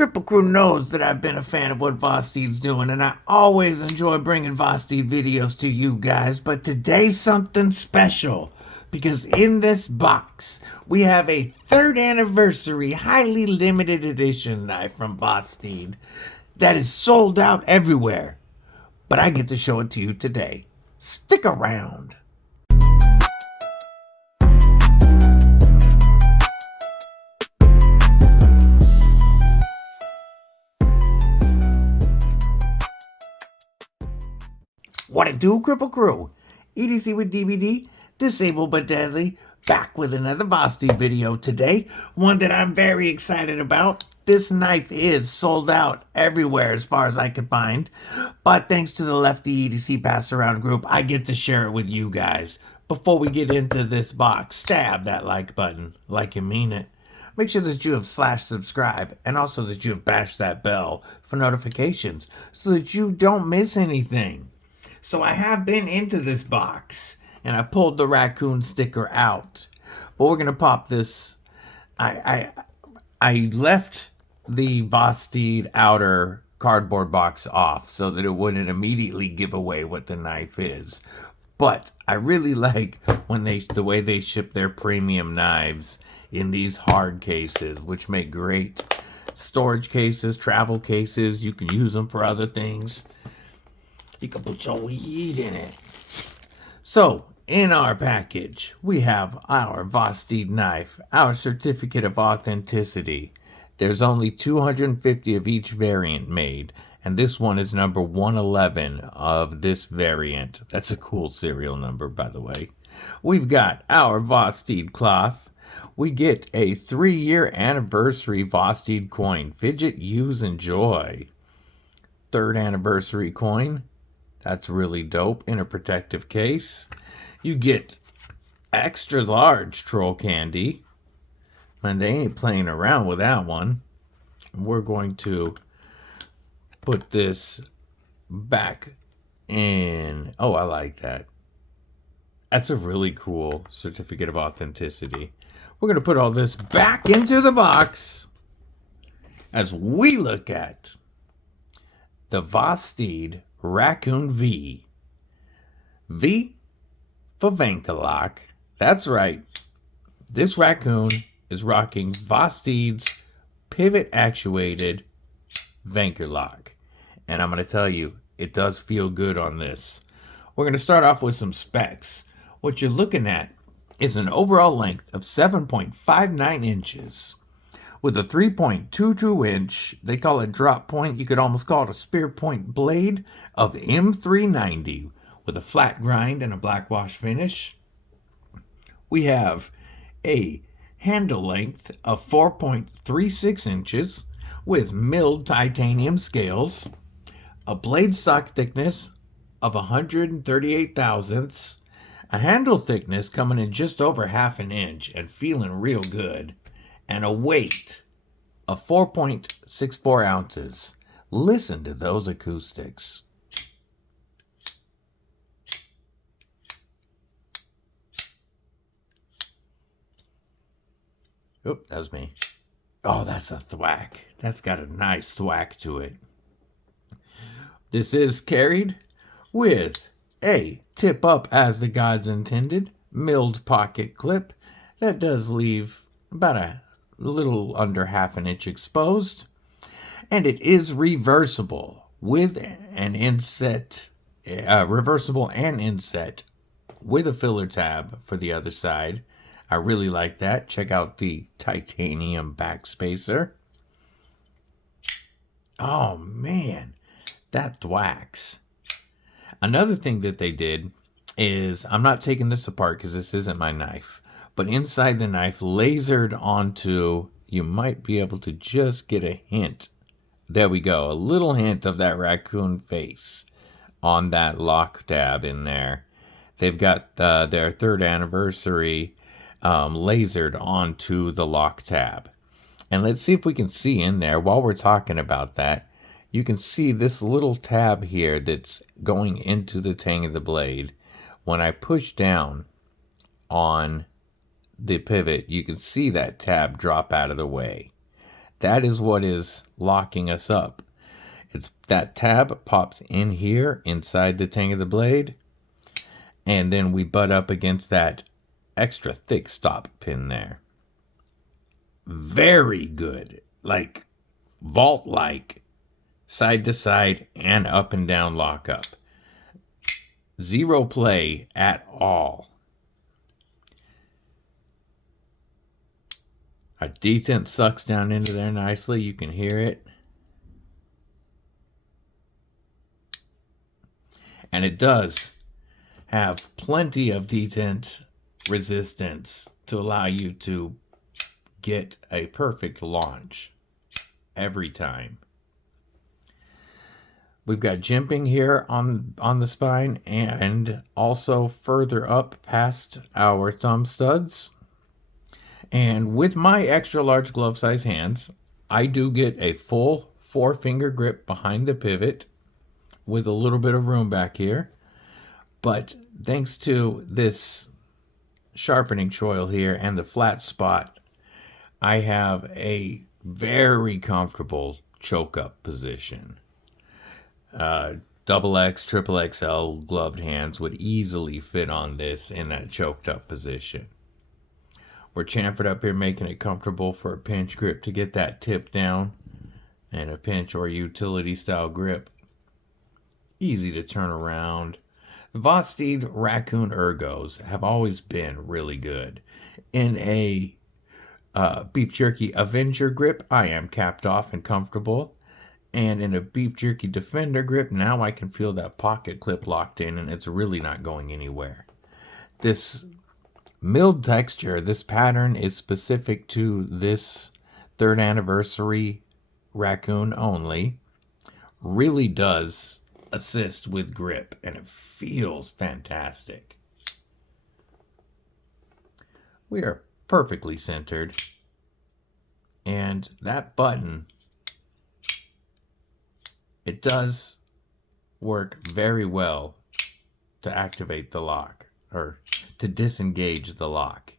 Kripple Krew knows that I've been a fan of what Vosteed's doing, and I always enjoy bringing Vosteed videos to you guys, but today's something special, because in this box, we have a 3rd anniversary, highly limited edition knife from Vosteed that is sold out everywhere, but I get to show it to you today. Stick around. What it do, Kripple Krew? EDC with DBD, disabled but deadly, back with another Vosteed video today, one that I'm very excited about. This knife is sold out everywhere as far as I could find, but thanks to the Lefty EDC pass around group, I get to share it with you guys. Before we get into this box, stab that like button like you mean it. Make sure that you have /subscribe and also that you have bashed that bell for notifications so that you don't miss anything. So I have been into this box, and I pulled the raccoon sticker out. But we're going to pop this. I left the Vosteed outer cardboard box off so that it wouldn't immediately give away what the knife is. But I really like when the way they ship their premium knives in these hard cases, which make great storage cases, travel cases. You can use them for other things. You can put your weed in it. So, in our package, we have our Vosteed knife, our certificate of authenticity. There's only 250 of each variant made, and this one is number 111 of this variant. That's a cool serial number, by the way. We've got our Vosteed cloth. We get a 3-year anniversary Vosteed coin. Fidget, use, enjoy. 3rd anniversary coin. That's really dope in a protective case. You get extra large troll candy. And they ain't playing around with that one. We're going to put this back in. Oh, I like that. That's a really cool certificate of authenticity. We're going to put all this back into the box as we look at the Vosteed Raccoon V. V for Vanchor Lock. That's right. This raccoon is rocking Vosteed's pivot actuated Vanchor Lock. And I'm going to tell you, it does feel good on this. We're going to start off with some specs. What you're looking at is an overall length of 7.59 inches. With a 3.22 inch, they call it drop point, you could almost call it a spear point blade of M390 with a flat grind and a black wash finish. We have a handle length of 4.36 inches with milled titanium scales, a blade stock thickness of 138 thousandths, a handle thickness coming in just over half an inch and feeling real good, and a weight of 4.64 ounces. Listen to those acoustics. Oop, that was me. Oh, that's a thwack. That's got a nice thwack to it. This is carried with a tip up as the gods intended, milled pocket clip that does leave about a little under half an inch exposed, and it is reversible with an inset, reversible and inset with a filler tab for the other side. I really like that. Check out the titanium backspacer. Oh man, that thwacks. Another thing that they did is, I'm not taking this apart because this isn't my knife, but inside the knife, lasered onto, you might be able to just get a hint. There we go. A little hint of that raccoon face on that lock tab in there. They've got their 3rd anniversary lasered onto the lock tab. And let's see if we can see in there while we're talking about that. You can see this little tab here that's going into the tang of the blade. When I push down on the pivot, you can see that tab drop out of the way. that is what is locking us up. It's that tab pops in here inside the tang of the blade, and then we butt up against that extra thick stop pin there. Very good, like vault-like, side to side and up and down lockup. Zero play at all. Our detent sucks down into there nicely. You can hear it. And it does have plenty of detent resistance to allow you to get a perfect launch every time. We've got jimping here on the spine and also further up past our thumb studs. And with my extra large glove size hands, I do get a full 4-finger grip behind the pivot with a little bit of room back here. But thanks to this sharpening choil here and the flat spot, I have a very comfortable choke up position. Double X, triple XL gloved hands would easily fit on this in that choked up position. We're chamfered up here, making it comfortable for a pinch grip to get that tip down, and a pinch or utility style grip. Easy to turn around. The Vosteed Raccoon Ergos have always been really good. In a beef jerky Avenger grip, I am capped off and comfortable. And in a beef jerky Defender grip, now I can feel that pocket clip locked in, and it's really not going anywhere. This milled texture, this pattern is specific to this 3rd anniversary Raccoon only. Really does assist with grip, and it feels fantastic. We are perfectly centered, and that button, it does work very well to activate the lock, or to disengage the lock.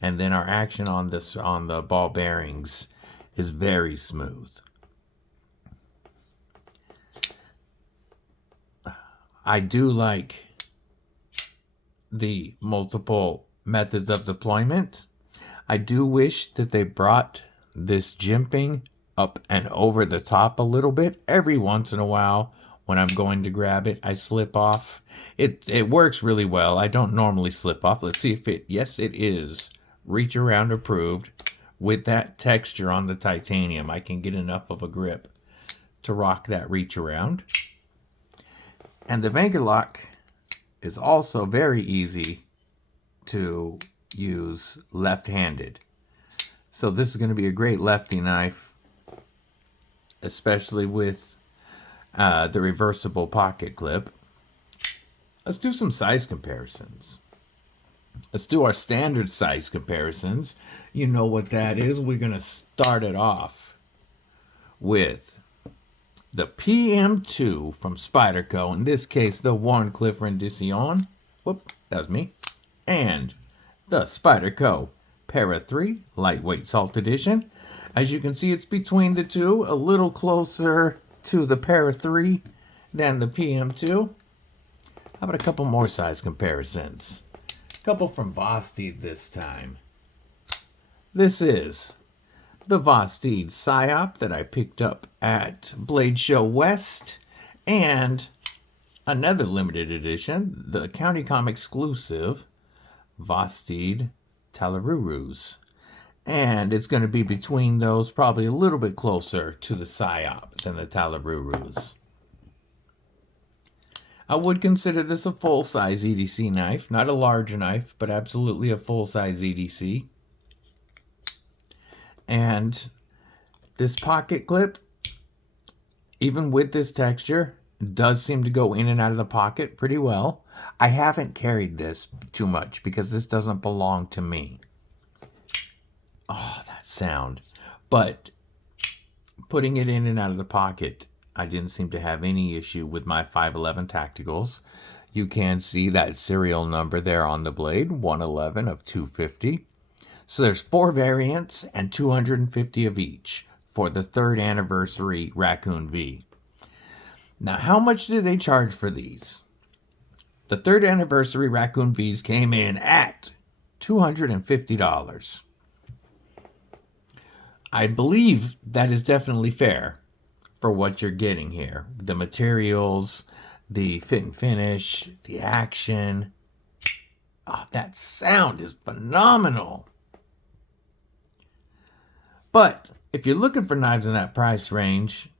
And then our action on the ball bearings is very smooth. I do like the multiple methods of deployment. I do wish that they brought this jimping up and over the top a little bit. Every once in a while, when I'm going to grab it, I slip off. It works really well. I don't normally slip off. Let's see if yes, it is reach around approved. With that texture on the titanium, I can get enough of a grip to rock that reach around. And the Vanchor Lock is also very easy to use left-handed. So this is going to be a great lefty knife, especially with the reversible pocket clip. Let's do some size comparisons. Let's do our standard size comparisons. You know what that is. We're going to start it off with the PM2 from Spyderco. In this case, the Wharncliffe Rendition. Whoop, that was me. And the Spyderco Para 3 Lightweight Salt Edition. As you can see, it's between the two, a little closer to the Para 3 than the PM2. How about a couple more size comparisons? A couple from Vosteed this time. This is the Vosteed Psyop that I picked up at Blade Show West, and another limited edition, the CountyCom exclusive Vosteed Talarurus. And it's going to be between those, probably a little bit closer to the Psyop than the Talarurus. I would consider this a full-size EDC knife. Not a large knife, but absolutely a full-size EDC. And this pocket clip, even with this texture, does seem to go in and out of the pocket pretty well. I haven't carried this too much because this doesn't belong to me. Oh, that sound. But putting it in and out of the pocket, I didn't seem to have any issue with my 511 Tacticals. You can see that serial number there on the blade, 111 of 250. So there's 4 variants and 250 of each. for the 3rd anniversary Raccoon V. Now, how much do they charge for these? The 3rd anniversary Raccoon Vs came in at $250. I believe that is definitely fair for what you're getting here. The materials, the fit and finish, the action. Oh, that sound is phenomenal. But if you're looking for knives in that price range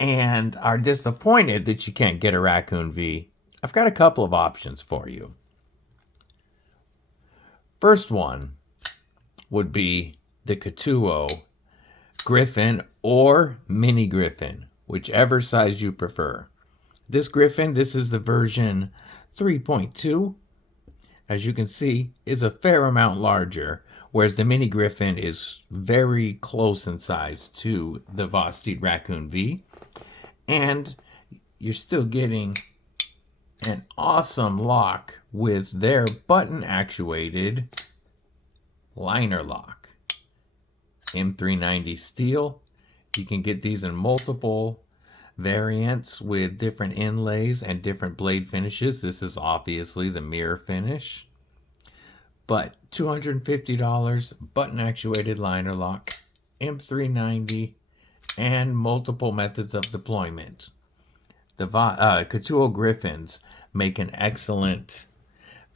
and are disappointed that you can't get a Raccoon V, I've got a couple of options for you. First one would be the Kripple Griffin or Mini Griffin, whichever size you prefer. This Griffin, this is the version 3.2. As you can see, is a fair amount larger, whereas the Mini Griffin is very close in size to the Vosteed Raccoon V. And you're still getting an awesome lock with their button actuated liner lock. M390 steel. You can get these in multiple variants with different inlays and different blade finishes. This is obviously the mirror finish. But $250, button actuated liner lock, M390, and multiple methods of deployment. The Kripple Griffins make an excellent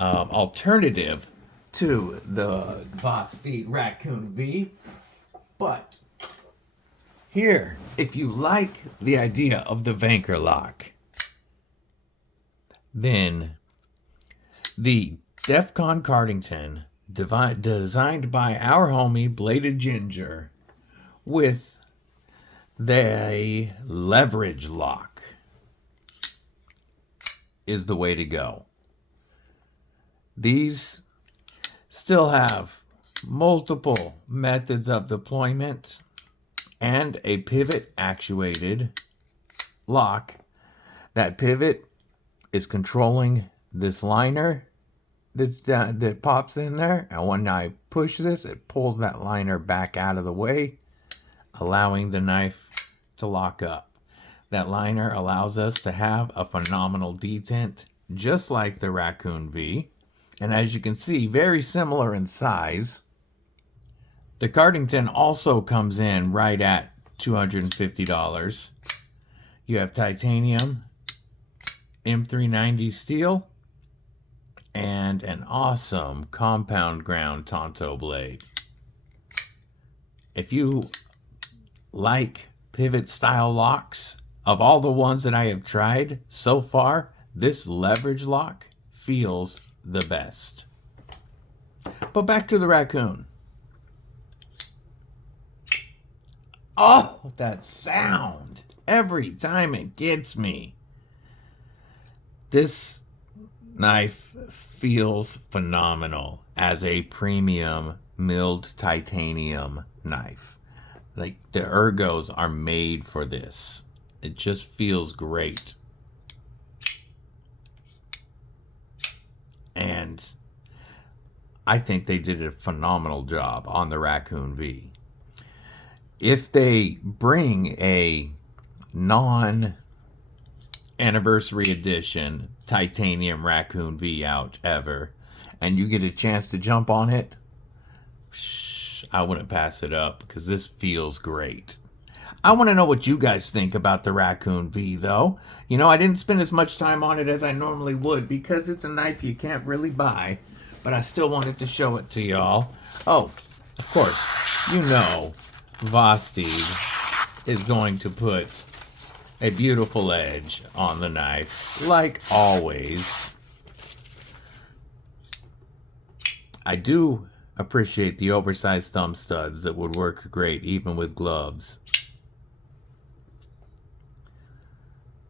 alternative to the Vosteed Raccoon V. But here, if you like the idea of the Vanchor Lock, then the Defcon Cardington, designed by our homie Bladed Ginger, with the leverage lock, is the way to go. These still have multiple methods of deployment and a pivot actuated lock. That pivot is controlling this liner that pops in there, and when I push this, it pulls that liner back out of the way, allowing the knife to lock up. That liner allows us to have a phenomenal detent, just like the Raccoon V. And as you can see, very similar in size. The Cardington also comes in right at $250. You have titanium, M390 steel, and an awesome compound ground Tonto blade. If you like pivot style locks, of all the ones that I have tried so far, this leverage lock feels the best. But back to the Raccoon. Oh, that sound. Every time it gets me. This knife feels phenomenal as a premium milled titanium knife. Like, the ergos are made for this. It just feels great. And I think they did a phenomenal job on the Raccoon V. If they bring a non-anniversary edition titanium Raccoon V out ever, and you get a chance to jump on it, I wouldn't pass it up, because this feels great. I want to know what you guys think about the Raccoon V, though. You know, I didn't spend as much time on it as I normally would, because it's a knife you can't really buy, but I still wanted to show it to y'all. Oh, of course, you know Vosteed is going to put a beautiful edge on the knife, like always. I do appreciate the oversized thumb studs that would work great even with gloves.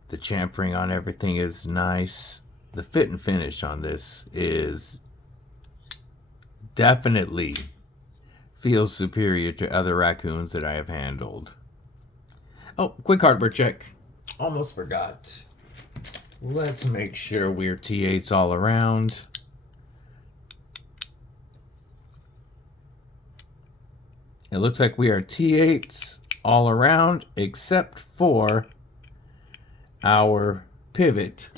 The chamfering on everything is nice. The fit and finish on this is definitely feels superior to other Raccoons that I have handled. Oh, quick hardware check. Almost forgot. Let's make sure we're T8s all around. It looks like we are T8s all around except for our pivot,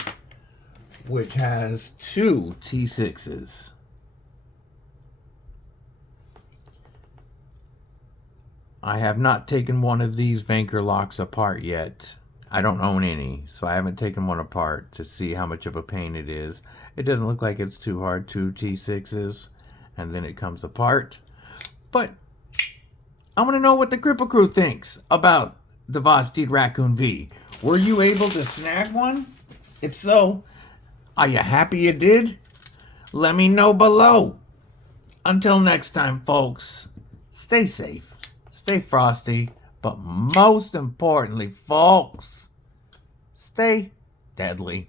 which has 2 T6s. I have not taken one of these Vanchor locks apart yet. I don't own any, so I haven't taken one apart to see how much of a pain it is. It doesn't look like it's too hard, 2 T6s, and then it comes apart. But I want to know what the Kripple Krew thinks about the Vosteed Raccoon V. Were you able to snag one? If so, are you happy you did? Let me know below. Until next time, folks, stay safe, stay frosty, but most importantly, folks, stay deadly.